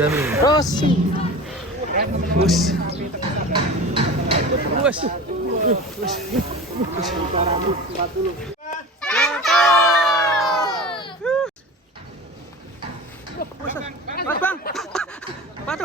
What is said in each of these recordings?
Rossi. Bus. Bus. Bang. Waduh.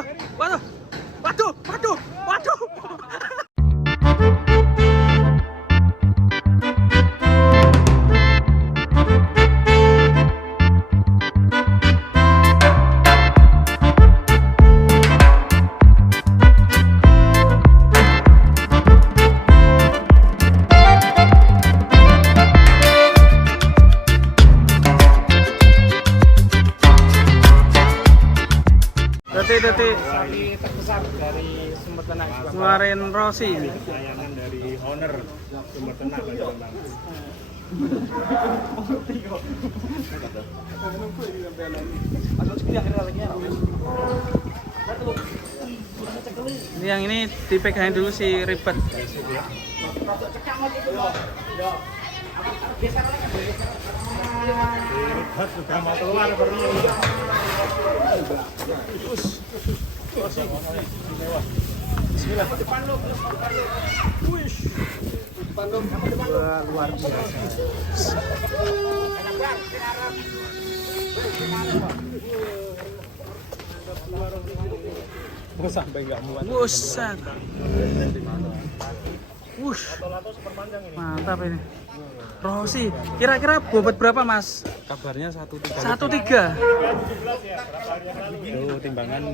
Detik sapi terbesar dari Sumber Tenang. ngeluarin Rossi. Layanan dari owner Sumber Tenang Bang. Ini yang ini dipegangin dulu si Ribet. Ribet sudah mau keluar baru. Bismillah. Depan lu. Wish. Luar biasa. Sampai nggak muat. Buset. Wush. Mantap ini. Rossi, kira-kira bobot berapa Mas? Kabarnya 1,3. 1,3. Tuh timbangan.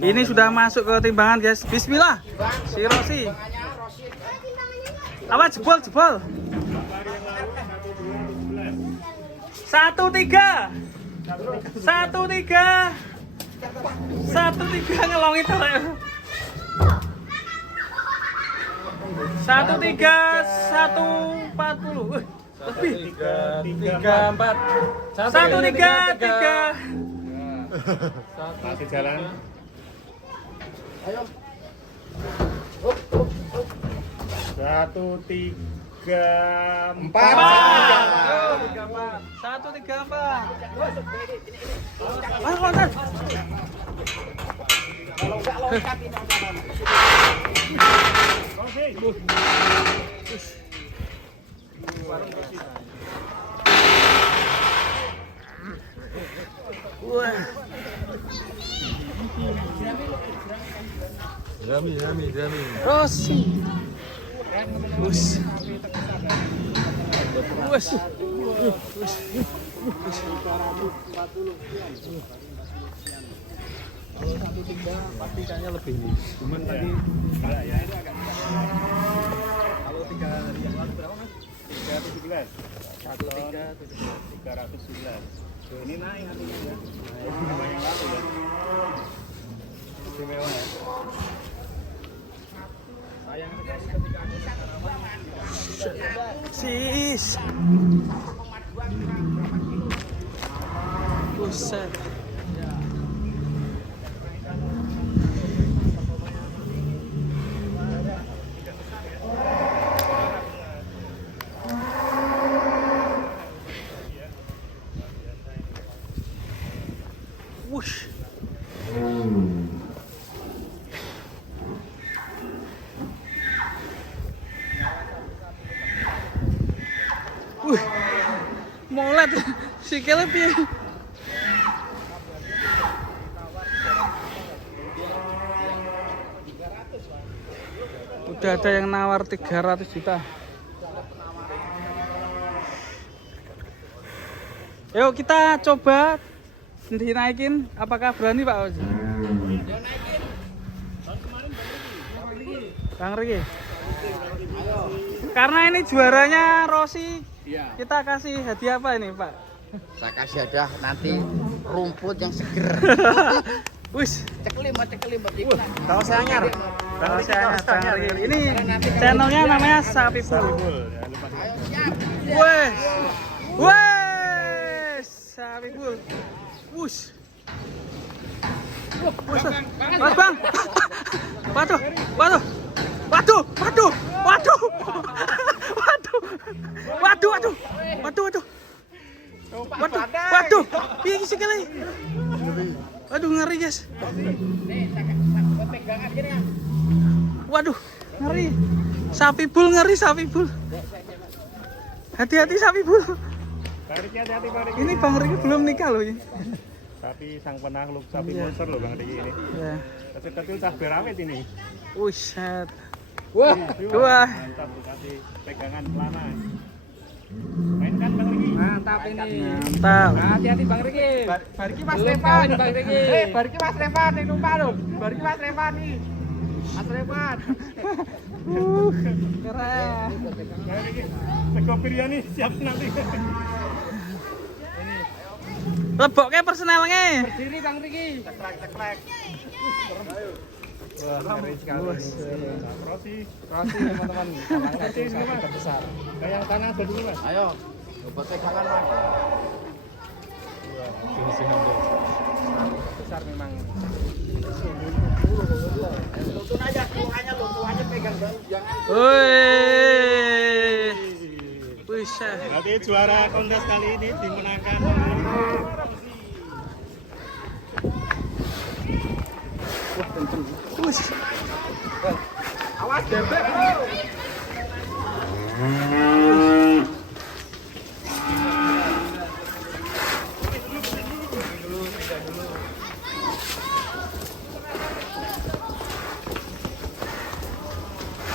Ini sudah masuk ke timbangan guys. Bismillah. Si Rossi. Apa jebol? 1,3. 1,3 ngelongit saya. 1,3 1,40. Lebih. 3,4. 1,3. Masih jalan. Ayo. 1,3,4. 1,34. Ayo loncat. Kalau nggak loncat ini Wah. Jami. Rossi. Bus. kalau 1,3 kayaknya lebih nih. Cuman tadi ya itu agak. Kalau 3 hari yang lalu berapa Mas? 317. 311. Ini naik harganya ya. Sama yang lalu ya. Istimewa ya. Sayang ketika aku Sis. Buset. Wush. Molet sikile piye? Udah ada yang nawar 300 juta. Yuk kita coba dinaikin, apakah berani Pak Oji? Bang Riki. Karena ini juaranya Rossi, kita kasih hadiah apa ini Pak? Saya kasih hadiah nanti rumput yang seger. Wis, Ceklimbat. kalau saya anyar. Ini channelnya namanya Sapi Pul. Wes, Sapi Pul. Wush. Bang. Waduh. Piye iki sikile? Aduh ngeri guys. Nih, pegangan gini kan. Waduh ngeri. Sapi bul ngeri, sapi bul. Hati-hati sapi bul. Bang Riki hati-hati Bang Riki. Ini Bang Riki belum nikah loh ini. Sapi sang penakluk, sapi monster loh Bang Riki ini. Ya. Kecil-kecil cah berawet ini. Uset. Wah, Wah. Mantap tuh, kasih pegangan pelana. Mainkan Bang Riki. mantap ini. Mantap. Hati-hati Bang Riki. Bang Riki Mas Revan, Bang Riki. Bang Riki Mas Revan yang numpak loh. Bang Riki Mas Revan nih. Mas Revan. Keren. Bang Riki, Tego biryani siap nanti. Leboknya personelnya. Berdiri Bang Riki. Ceklek. Wah, ngeri sekali. Rossi teman-teman. Salah satu sapi terbesar. Kayak yang tanah ada dulu Mas. Ayo, buat pegangan Bang. Finishing besar memang. Lutun aja, tuanya pegang Bang. Jangan. Wih. Buset. Berarti juara kontes kali ini dimenangkan. Wih. Awas debek bro.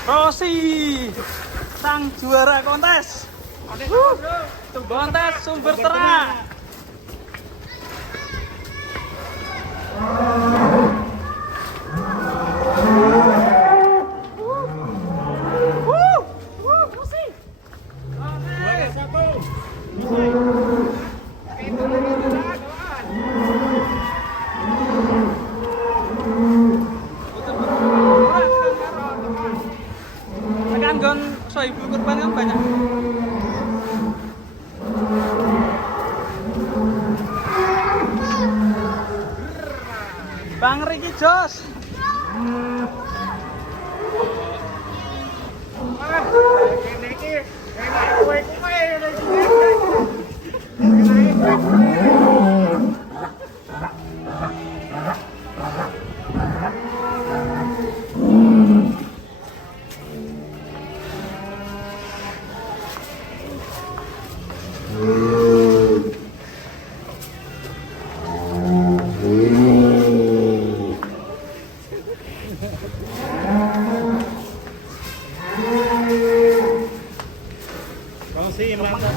Rossi, sang juara kontes. Kontes sumber ternak. Tekan gon Sohibul Kurban kan banyak. Bang Riki Jos. Rossi mantap.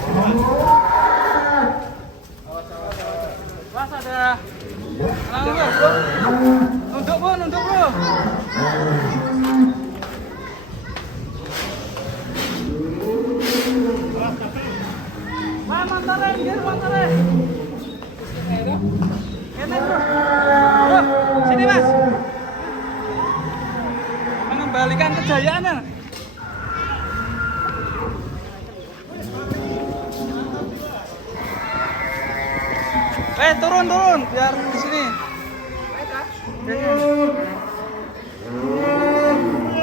Mas ada. Nunduk bro. Nunduk bro. Wah, mantare, mantare. Ini bro. Bro, sini mas. Mengembalikan kejayaannya. Turun biar di sini.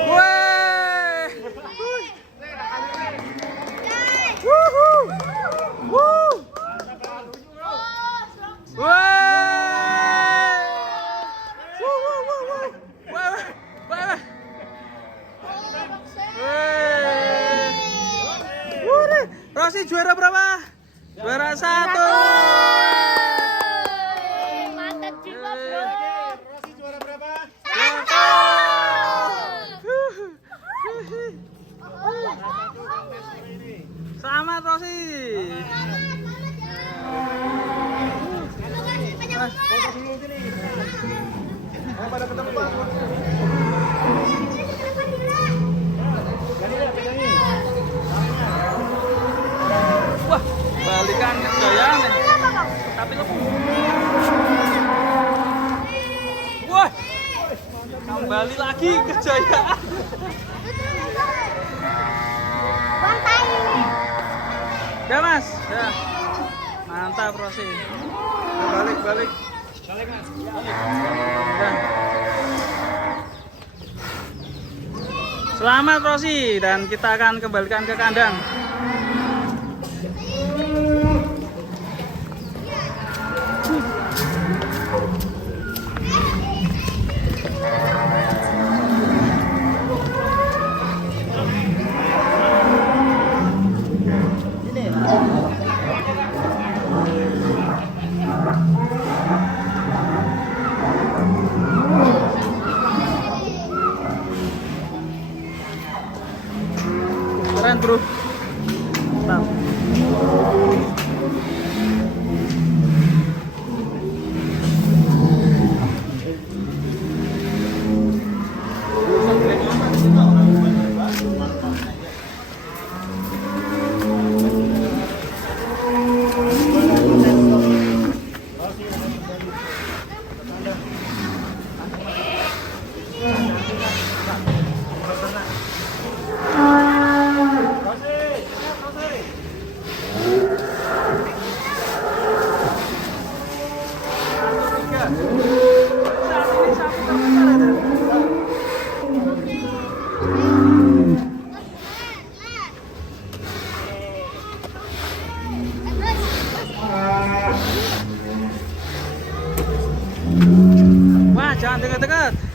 Wah. Rossi juara berapa? Juara 1. Rossi juara berapa? Selamat Rossi. Foto dulu sini. Pada ketemu Pak. Wah, balikan kejayaan. Tapi lebih. Wah, kembali lagi kejayaan. Udah mas, udah. Mantap Rossi. Balik. Balik Mas. Udah. Selamat Rossi dan kita akan kembalikan ke kandang. Wah, jangan dekat-dekat.